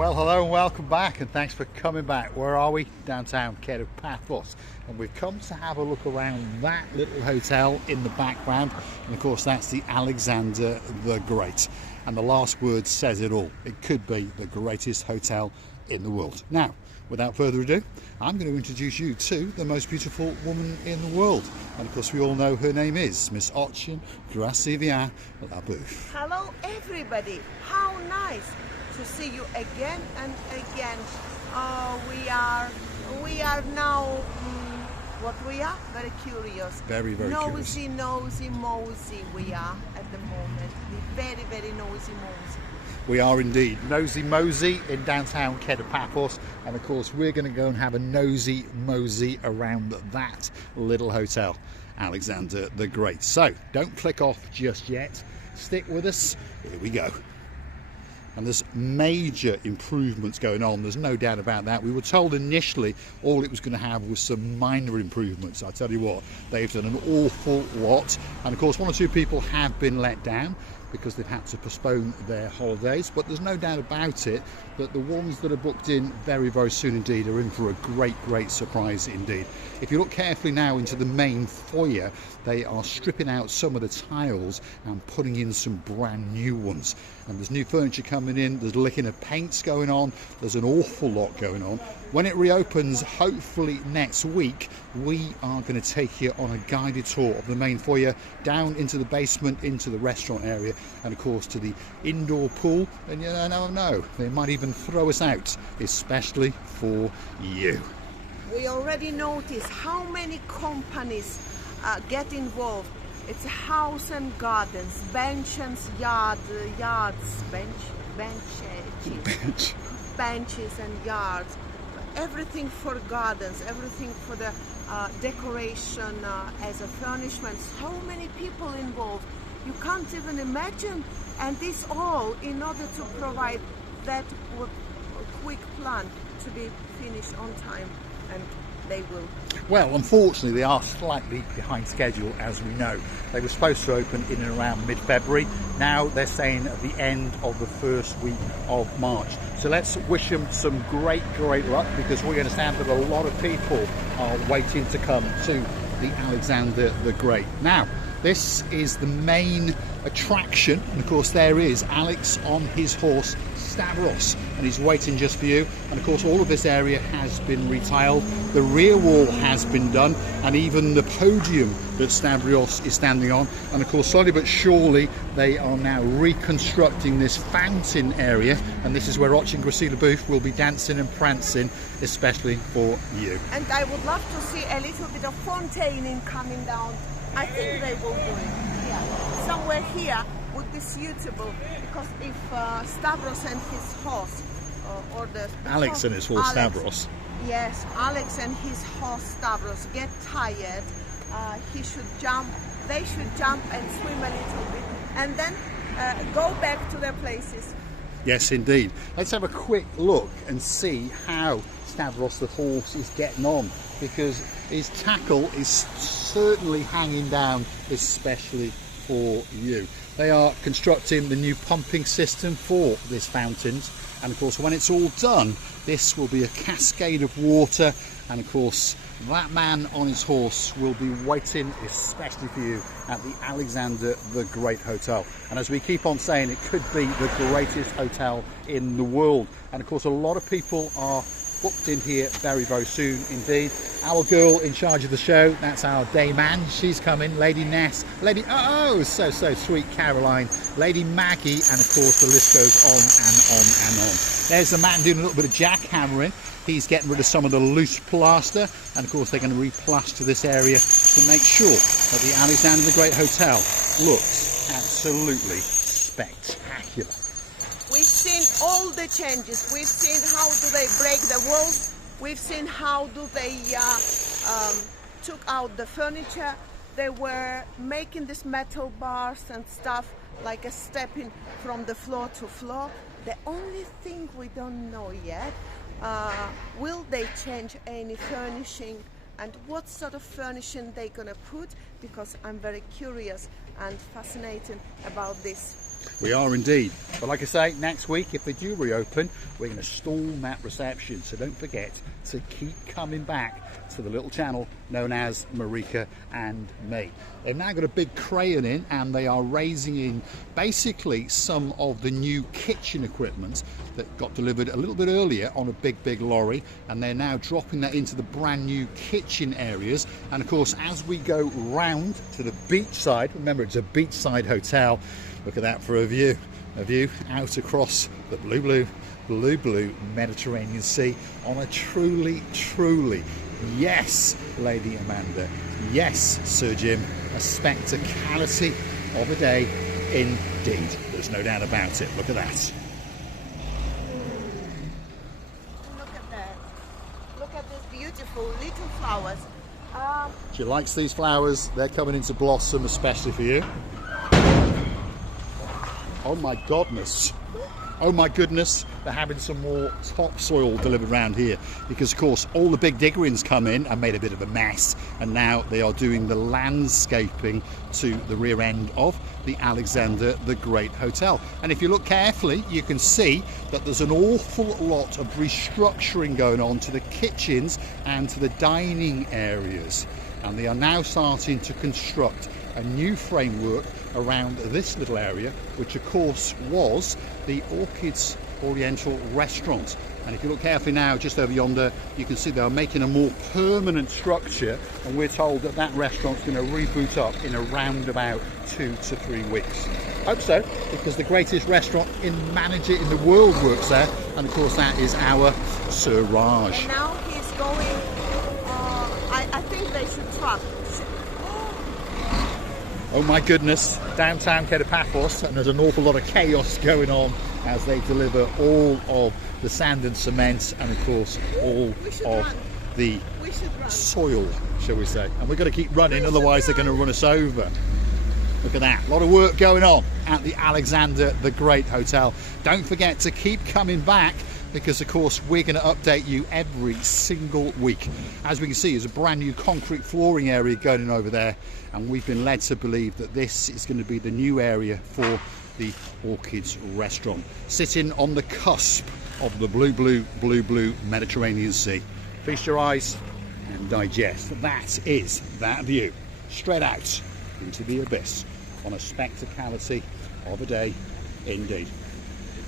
Well, hello and welcome back, and thanks for coming back. Where are we? Downtown Paphos, and we've come to have a look around that little hotel in the background, and of course that's the Alexander the Great, and the last word says it all. It could be the greatest hotel in the world. Now, without further ado, I'm going to introduce you to the most beautiful woman in the world, and of course we all know her name is Miss Ochin Gracivia Labouf. Hello everybody, how nice to see you again and again. We are now what we are, very curious, Very curious. Nosy we are at the moment. Very nosy mosey. We are indeed nosy mosey in downtown Paphos, and of course we're going to go and have a nosy mosey around that little hotel, Alexander the Great. So don't click off just yet, stick with us, here we go. And there's major improvements going on, there's no doubt about that. We were told initially all it was going to have was some minor improvements. I tell you what, they've done an awful lot, and of course one or two people have been let down because they've had to postpone their holidays, but there's no doubt about it that the ones that are booked in very soon indeed are in for a great surprise indeed. If you look carefully now into the main foyer, they are stripping out some of the tiles and putting in some brand new ones, and there's new furniture coming in, there's licking of paints going on, there's an awful lot going on. When it reopens, hopefully next week, we are going to take you on a guided tour of the main foyer, down into the basement, into the restaurant area, and of course to the indoor pool, and you never know, they might even throw us out, especially for you. We already noticed how many companies get involved. It's house and gardens, benches and yards, everything for gardens, everything for the decoration as a furnishment. So many people involved, you can't even imagine, and this all in order to provide that quick plan to be finished on time, and they will. Well, unfortunately they are slightly behind schedule, as we know. They were supposed to open in and around mid-February. Now they're saying at the end of the first week of March. So let's wish them some great luck, because we understand that a lot of people are waiting to come to the Alexander the Great. Now, this is the main attraction, and of course there is Alex on his horse Stavros, and he's waiting just for you. And of course all of this area has been retiled, the rear wall has been done, and even the podium that Stavros is standing on. And of course slowly but surely they are now reconstructing this fountain area, and this is where Ochin Gracivia Labouf will be dancing and prancing, especially for you. And I would love to see a little bit of fontaining coming down. I think they will do it here. Somewhere here would be suitable, because if Stavros and his horse, or the Alex and his horse Stavros. Yes, Alex and his horse Stavros get tired, he should jump, they should jump and swim a little bit, and then go back to their places. Yes, indeed. Let's have a quick look and see how Stavros the horse is getting on, because his tackle is certainly hanging down, especially for you. They are constructing the new pumping system for this fountain, and of course when it's all done, this will be a cascade of water, and of course that man on his horse will be waiting especially for you at the Alexander the Great Hotel. And as we keep on saying, it could be the greatest hotel in the world, and of course a lot of people are booked in here very soon indeed. Our girl in charge of the show, that's our day man, she's coming, Lady Ness, Lady so sweet Caroline, Lady Maggie, and of course the list goes on. There's the man doing a little bit of jackhammering. He's getting rid of some of the loose plaster, and of course they're going to replaster this area to make sure that the Alexander the Great Hotel looks absolutely spectacular. We've seen all the changes. We've seen how do they break the walls. We've seen how do they took out the furniture. They were making these metal bars and stuff, like a stepping from the floor to floor. The only thing we don't know yet, will they change any furnishing, and what sort of furnishing they're gonna put, because I'm very curious and fascinated about this. We are indeed. But like I say, next week, if they do reopen, we're going to storm that reception. So don't forget to keep coming back to the little channel known as Marika and me. They've now got a big crane in, and they are raising in basically some of the new kitchen equipment that got delivered a little bit earlier on a big lorry, and they're now dropping that into the brand new kitchen areas. And of course, as we go round to the beach side, remember it's a beachside hotel, look at that for a view out across the blue Mediterranean Sea on a truly, yes, Lady Amanda, yes, Sir Jim, a spectacality of a day indeed. There's no doubt about it. Look at that. Look at that. Look at these beautiful little flowers. She likes these flowers. They're coming into blossom especially for you. Oh my goodness. Oh my goodness, they're having some more topsoil delivered around here because, of course, all the big diggerings come in and made a bit of a mess, and now they are doing the landscaping to the rear end of the Alexander the Great Hotel. And if you look carefully, you can see that there's an awful lot of restructuring going on to the kitchens and to the dining areas. And they are now starting to construct a new framework around this little area, which of course was the Orchids Oriental restaurant. And if you look carefully now, just over yonder, you can see they are making a more permanent structure, and we're told that that restaurant's going to reboot up in around about 2 to 3 weeks. Hope so, because the greatest restaurant manager in the world works there, and of course that is our Sir Raj. And now he's going, I think they should truck. Oh my goodness, downtown Paphos, and there's an awful lot of chaos going on as they deliver all of the sand and cement, and of course all of the soil, shall we say. And we've got to keep running, otherwise they're going to run us over. Look at that, a lot of work going on at the Alexander the Great Hotel. Don't forget to keep coming back, because of course we're going to update you every single week. As we can see, there's a brand new concrete flooring area going in over there, and we've been led to believe that this is going to be the new area for the Orchids restaurant, sitting on the cusp of the blue Mediterranean Sea. Feast your eyes and digest. That is that view straight out into the abyss on a spectacality of a day indeed.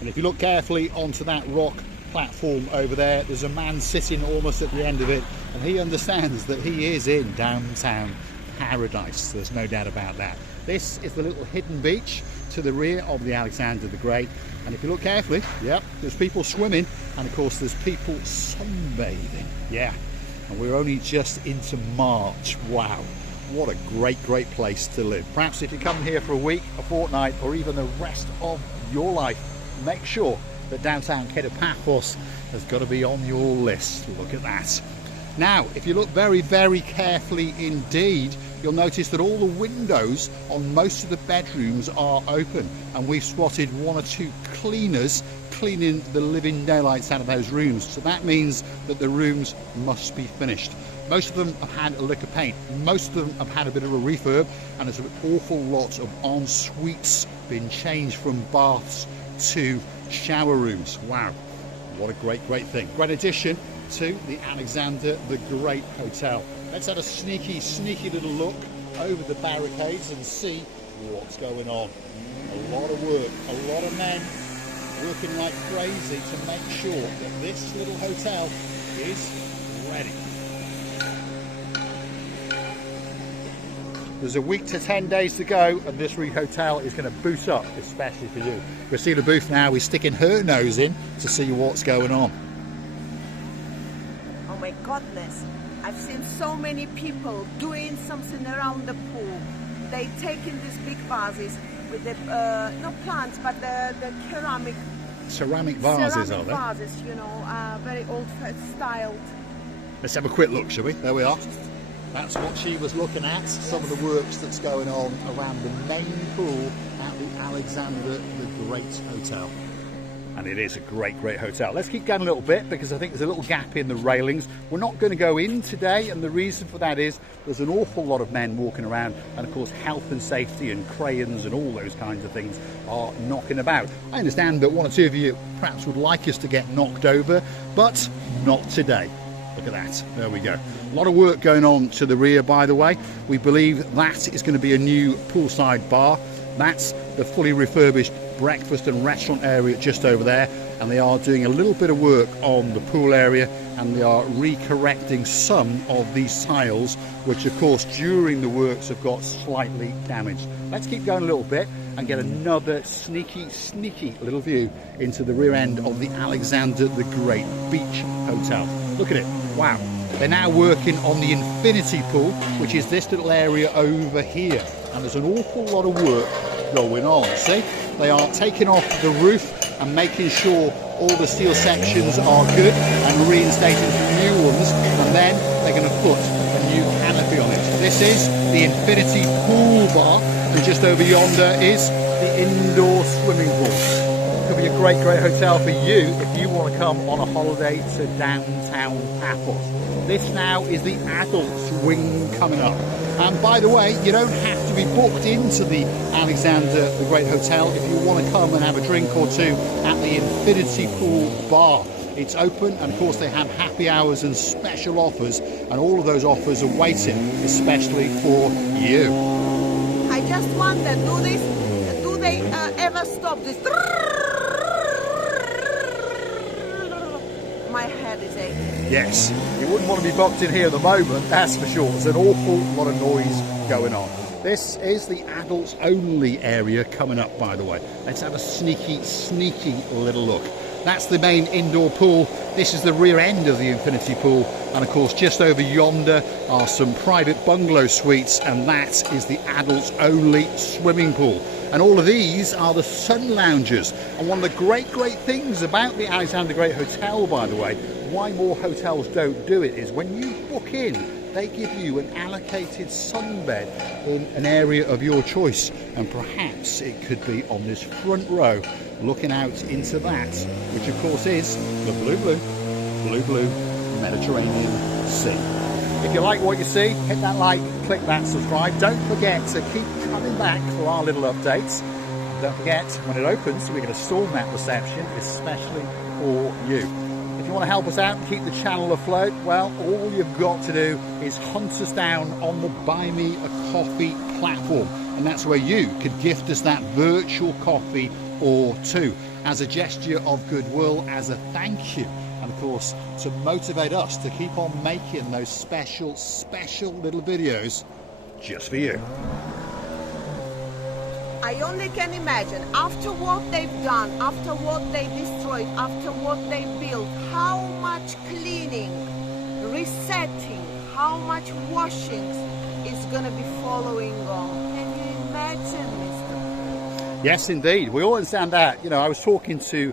And if you look carefully onto that rock platform over there, there's a man sitting almost at the end of it, and he understands that he is in downtown paradise. There's no doubt about that. This is the little hidden beach to the rear of the Alexander the Great, and if you look carefully, yep, there's people swimming, and of course there's people sunbathing. Yeah, and we're only just into March. Wow, what a great place to live. Perhaps if you come here for a week, a fortnight, or even the rest of your life, make sure that downtown Paphos has got to be on your list. Look at that. Now, if you look very carefully indeed, you'll notice that all the windows on most of the bedrooms are open, and we've spotted 1 or 2 cleaners cleaning the living daylights out of those rooms. So that means that the rooms must be finished. Most of them have had a lick of paint, most of them have had a bit of a refurb, and there's an awful lot of en-suites been changed from baths to shower rooms. Wow, what a great thing. Great addition to the Alexander the Great Hotel. Let's have a sneaky little look over the barricades and see what's going on. A lot of work, a lot of men working like crazy to make sure that this little hotel is ready. There's a week to 10 days to go, and this hotel is going to boot up, especially for you. Christina Booth now is sticking her nose in to see what's going on. Oh my goodness, I've seen so many people doing something around the pool. They taking these big vases with the, not plants, but the ceramic vases, are they? Vases, you know, very old styled. Let's have a quick look, shall we? There we are. That's what she was looking at, some of the works that's going on around the main pool at the Alexander the Great Hotel. and it is a great hotel. Let's keep going a little bit because I think there's a little gap in the railings. We're not going to go in today, and the reason for that is there's an awful lot of men walking around, and of course health and safety and crayons and all those kinds of things are knocking about. I understand that one or two of you perhaps would like us to get knocked over, but not today. Look at that, there we go. A lot of work going on to the rear, by the way. We believe that is going to be a new poolside bar. That's the fully refurbished breakfast and restaurant area just over there, and they are doing a little bit of work on the pool area, and they are recorrecting some of these tiles which of course during the works have got slightly damaged. Let's keep going a little bit and get another sneaky little view into the rear end of the Alexander the Great Beach Hotel. Look at it, wow. They're now working on the infinity pool, which is this little area over here, and there's an awful lot of work going on. See, they are taking off the roof and making sure all the steel sections are good and reinstating some new ones, and then they're going to put a new canopy on it. This is the infinity pool bar, and just over yonder is the indoor swimming pool. Could be a great hotel for you if you want to come on a holiday to downtown Paphos. This now is the adults wing coming up. And by the way, you don't have to be booked into the Alexander the Great Hotel if you want to come and have a drink or two at the Infinity Pool Bar. It's open, and of course they have happy hours and special offers, and all of those offers are waiting especially for you. I just wonder, do they ever stop this? My head is aching. Yes, you wouldn't want to be booked in here at the moment, that's for sure. There's an awful lot of noise going on. This is the adults only area coming up, by the way. Let's have a sneaky little look. That's the main indoor pool. This is the rear end of the infinity pool, and of course just over yonder are some private bungalow suites, and that is the adults only swimming pool. And all of these are the sun lounges. And one of the great things about the Alexander the Great Hotel, by the way, why more hotels don't do it, is when you book in, they give you an allocated sunbed in an area of your choice, and perhaps it could be on this front row looking out into that, which of course is the blue Mediterranean Sea. If you like what you see, hit that like, click that subscribe. Don't forget to keep coming back for our little updates. Don't forget, when it opens, we're going to storm that reception, especially for you. If you want to help us out and keep the channel afloat, well, all you've got to do is hunt us down on the Buy Me a Coffee platform, and that's where you could gift us that virtual coffee or two as a gesture of goodwill, as a thank you, and of course to motivate us to keep on making those special little videos just for you. I only can imagine, after what they've done, after what they destroyed, after what they built, how much cleaning, resetting, how much washings is going to be following on. Can you imagine, Mr.? Yes, indeed. We all understand that. You know, I was talking to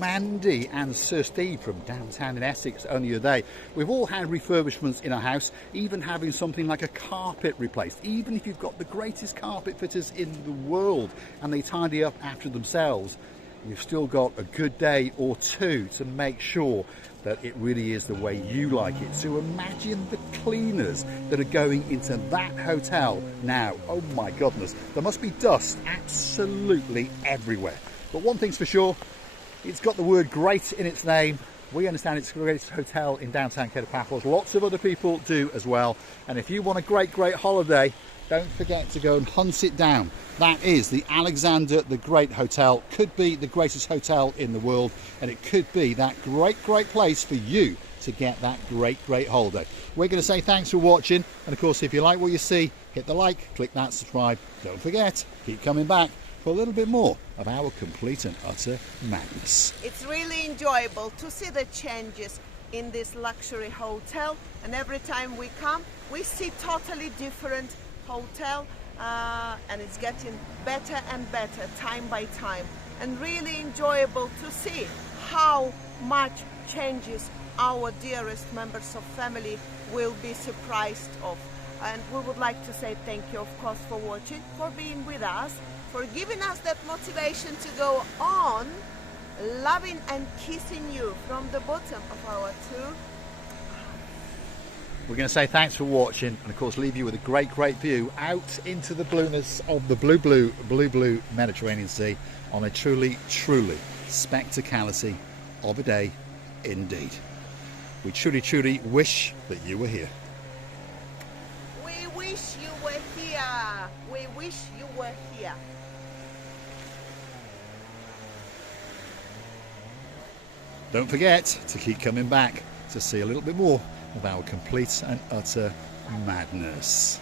Mandy and Sir Steve from downtown in Essex only the other day. We've all had refurbishments in our house, even having something like a carpet replaced. Even if you've got the greatest carpet fitters in the world and they tidy up after themselves, you've still got a good day or two to make sure that it really is the way you like it. So imagine the cleaners that are going into that hotel now. Oh my goodness, there must be dust absolutely everywhere. But one thing's for sure, it's got the word great in its name. We understand it's the greatest hotel in downtown Paphos. Lots of other people do as well. And if you want a great holiday, don't forget to go and hunt it down. That is the Alexander the Great Hotel. Could be the greatest hotel in the world, and it could be that great place for you to get that great holiday. We're going to say thanks for watching, and of course if you like what you see, hit the like, click that subscribe. Don't forget, keep coming back for a little bit more of our complete and utter madness. It's really enjoyable to see the changes in this luxury hotel, and every time we come we see totally different hotel, and it's getting better and better time by time, and really enjoyable to see how much changes our dearest members of family will be surprised of. And we would like to say thank you, of course, for watching, for being with us, for giving us that motivation to go on loving and kissing you from the bottom of our two. We're going to say thanks for watching, and of course leave you with a great view out into the blueness of the blue Mediterranean Sea on a truly spectacality of a day indeed. We truly wish that you were here. We wish you were here. We wish you were here. Don't forget to keep coming back to see a little bit more of our complete and utter madness.